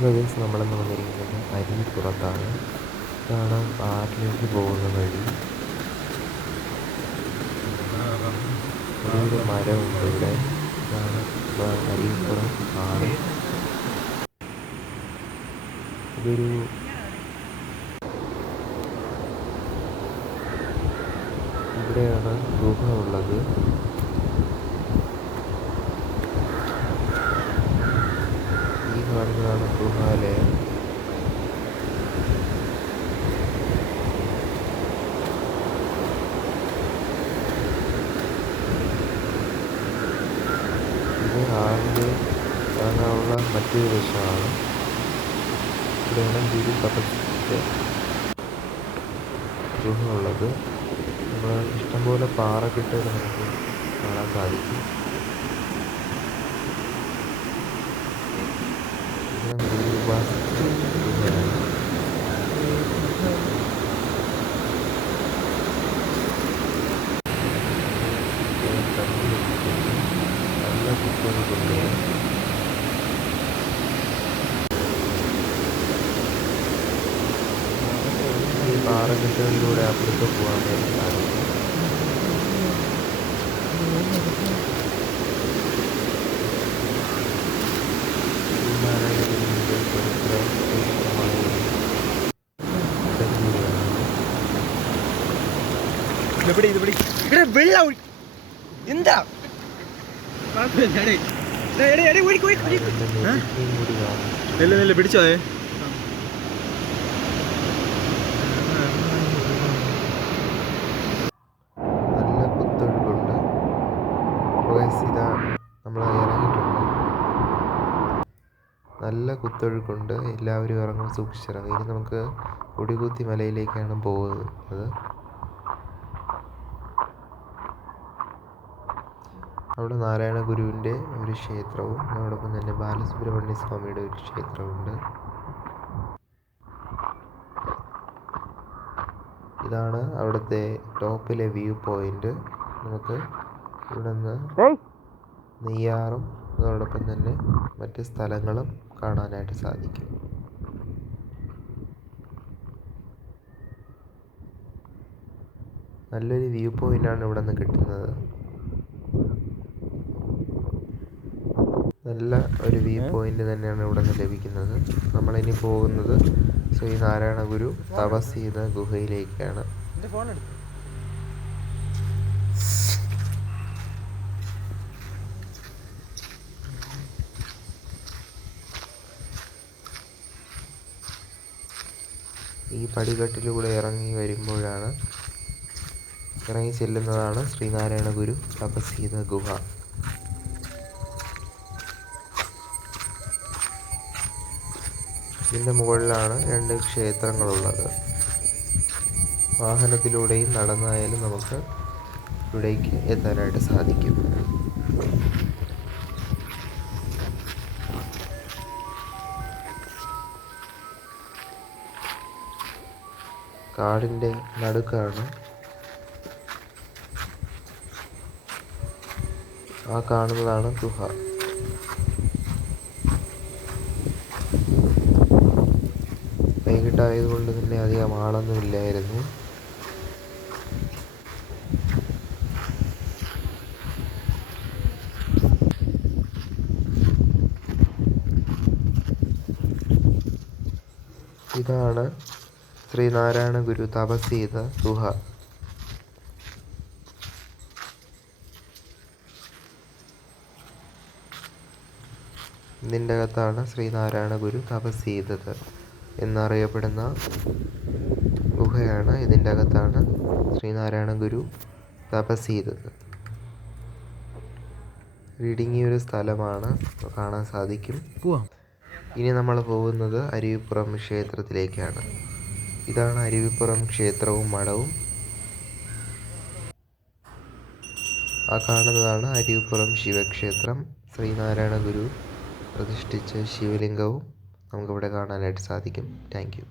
Guys നമ്മളെന്ന് വന്നിരിക്കുന്നത് അരുവിപ്പുറത്താണ്. ഇതാണ് ആറിലേക്ക് പോകുന്ന വഴി. ഒരു മരമുണ്ട് ഇവിടെ. ഇതാണ് അരുവിപ്പുറം ആറ്. ഇതൊരു ഇവിടെയാണ് ഗുഹ ഉള്ളത്. ഈ കാണുന്നതാണ് ഗുഹാലയം. ഇത് ആറിൻ്റെ കാണാനുള്ള മറ്റൊരു വശമാണ്. ഇവിടെയാണ് ഗുരു തപസ്സിൻ്റെ ഗുഹ ഉള്ളത്. നമ്മൾ ഇഷ്ടംപോലെ പാറക്കെട്ടുകൾ നമുക്ക് കാണാൻ സാധിക്കും. നല്ല കുട്ടികൾക്കുണ്ട്. ഈ പാറക്കെട്ടുകളിലൂടെ അപ്പുറത്ത് പോകാൻ വേണ്ടി സാധിക്കും. എന്താ പിടിച്ചോ? നല്ല കുത്തൊഴുക്കുണ്ട്. ഇതാ നമ്മൾ ഇറങ്ങിയിട്ടുണ്ട്. നല്ല കുത്തൊഴുക്കുണ്ട്. എല്ലാവരും ഇറങ്ങും, സൂക്ഷിച്ചിറങ്ങും. ഇനി നമുക്ക് കൊടികുത്തി മലയിലേക്കാണ് പോകുന്നത്. അവിടെ നാരായണ ഗുരുവിൻ്റെ ഒരു ക്ഷേത്രവും അതോടൊപ്പം തന്നെ ബാലസുബ്രഹ്മണ്യ സ്വാമിയുടെ ഒരു ക്ഷേത്രമുണ്ട്. ഇതാണ് അവിടുത്തെ ടോപ്പിലെ വ്യൂ പോയിന്റ്. നമുക്ക് ഇവിടെ നിന്ന് നെയ്യാറും അതോടൊപ്പം തന്നെ മറ്റ് സ്ഥലങ്ങളും കാണാനായിട്ട് സാധിക്കും. നല്ലൊരു വ്യൂ പോയിന്റാണ് ഇവിടെ നിന്ന് കിട്ടുന്നത്. നല്ല ഒരു വ്യൂ പോയിന്റ് തന്നെയാണ് ഇവിടെ നിന്ന് ലഭിക്കുന്നത്. നമ്മളിനി പോകുന്നത് ശ്രീനാരായണ ഗുരു തപസ് ചെയ്ത ഗുഹയിലേക്കാണ്. ഈ പടികെട്ടിലൂടെ ഇറങ്ങി ചെല്ലുന്നതാണ് ശ്രീനാരായണ ഗുരു തപസ് ചെയ്ത ഗുഹ. ഇതിൻ്റെ മുകളിലാണ് 2 ക്ഷേത്രങ്ങളുള്ളത്. വാഹനത്തിലൂടെയും നടന്നായാലും നമുക്ക് ഇവിടേക്ക് എത്താനായിട്ട് സാധിക്കും. കാടിൻ്റെ നടുക്കാണ്. ആ കാണുന്നതാണ് ഗുഹ. വൈകിട്ടായതുകൊണ്ട് തന്നെ അധികം ആളൊന്നും ഇല്ലായിരുന്നു. ഇതാണ് ശ്രീനാരായണ ഗുരു തപസ് ചെയ്ത ഗുഹ. ഇതിൻ്റെ അകത്താണ് ശ്രീനാരായണ ഗുരു തപസ് ചെയ്തത് എന്നറിയപ്പെടുന്ന ഗുഹയാണ്. ഇതിൻ്റെ അകത്താണ് ശ്രീനാരായണ ഗുരു തപസ് ചെയ്തത്. ഇടുങ്ങിയൊരു സ്ഥലമാണ്, കാണാൻ സാധിക്കും. ഇനി നമ്മൾ പോകുന്നത് അരുവിപ്പുറം ക്ഷേത്രത്തിലേക്കാണ്. ഇതാണ് അരുവിപ്പുറം ക്ഷേത്രവും മഠവും. ആ കാണുന്നതാണ് അരുവിപ്പുറം ശിവക്ഷേത്രം. ശ്രീനാരായണ ഗുരു പ്രതിഷ്ഠിച്ച ശിവലിംഗവും നമുക്കിവിടെ കാണാനായിട്ട് സാധിക്കും. Thank you.